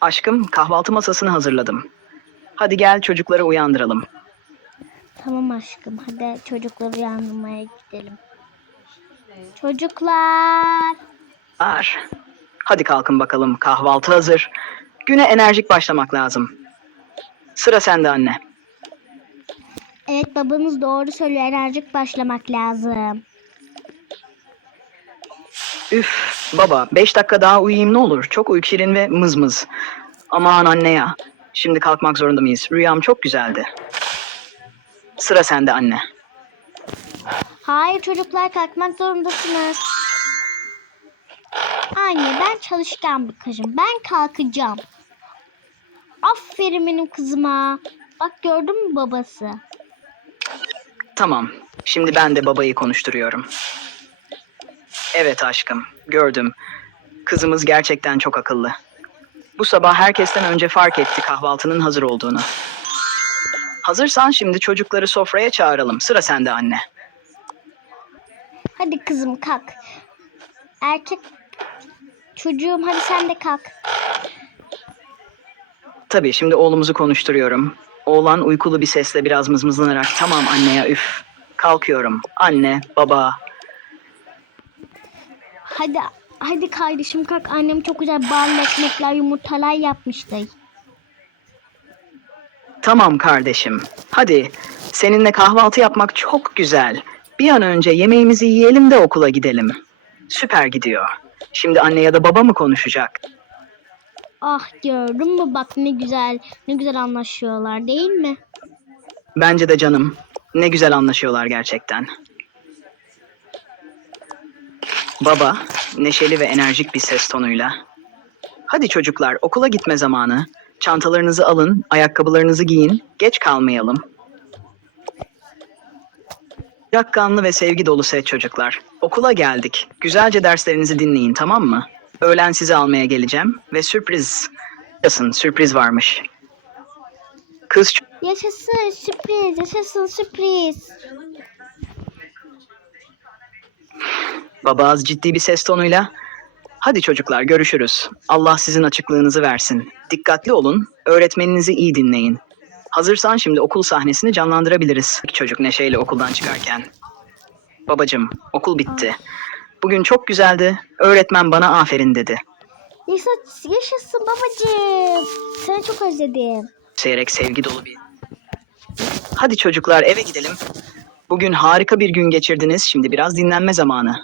Aşkım kahvaltı masasını hazırladım. Hadi gel çocukları uyandıralım. Tamam aşkım. Hadi çocukları uyandırmaya gidelim. Çocuklar. Ar. Hadi kalkın bakalım kahvaltı hazır. Güne enerjik başlamak lazım. Sıra sende anne. Evet babanız doğru söylüyor. Enerjik başlamak lazım. Üf baba 5 dakika daha uyuyayım ne olur. Çok uykuşirin ve mızmız. Aman anne ya. Şimdi kalkmak zorunda mıyız? Rüyam çok güzeldi. Sıra sende anne. Hayır çocuklar kalkmak zorundasınız. Anne ben çalışkan bir kızım. Ben kalkacağım. Aferin benim kızıma. Bak gördün mü babası? Tamam. Şimdi ben de babayı konuşturuyorum. Evet aşkım, gördüm. Kızımız gerçekten çok akıllı. Bu sabah herkesten önce fark etti kahvaltının hazır olduğunu. Hazırsan şimdi çocukları sofraya çağıralım. Sıra sende anne. Hadi kızım kalk. Erkek çocuğum hadi sen de kalk. Tabii şimdi oğlumuzu konuşturuyorum. Oğlan uykulu bir sesle biraz mızmızlanarak tamam anne ya üf. Kalkıyorum. Anne, baba. Hadi hadi kardeşim kalk. Annem çok güzel ballı ekmekler, yumurtalar yapmıştı. Tamam kardeşim. Hadi. Seninle kahvaltı yapmak çok güzel. Bir an önce yemeğimizi yiyelim de okula gidelim. Süper gidiyor. Şimdi anne ya da baba mı konuşacak? Ah gördün mü bak ne güzel ne güzel anlaşıyorlar değil mi? Bence de canım. Ne güzel anlaşıyorlar gerçekten. Baba, neşeli ve enerjik bir ses tonuyla. Hadi çocuklar, okula gitme zamanı. Çantalarınızı alın, ayakkabılarınızı giyin, geç kalmayalım. Yakkanlı ve sevgi dolu set çocuklar. Okula geldik. Güzelce derslerinizi dinleyin, tamam mı? Öğlen sizi almaya geleceğim ve sürpriz. Yaşasın, sürpriz varmış. Kız Yaşasın sürpriz yaşasın sürpriz. Baba az ciddi bir ses tonuyla. Hadi çocuklar görüşürüz. Allah sizin açıklığınızı versin. Dikkatli olun, öğretmeninizi iyi dinleyin. Hazırsan şimdi okul sahnesini canlandırabiliriz. Çocuk neşeyle okuldan çıkarken. Babacım, okul bitti. Bugün çok güzeldi. Öğretmen bana aferin dedi. Yaşasın, yaşasın babacığım. Seni çok özledim. Seyrek sevgi dolu bir... Hadi çocuklar eve gidelim. Bugün harika bir gün geçirdiniz. Şimdi biraz dinlenme zamanı.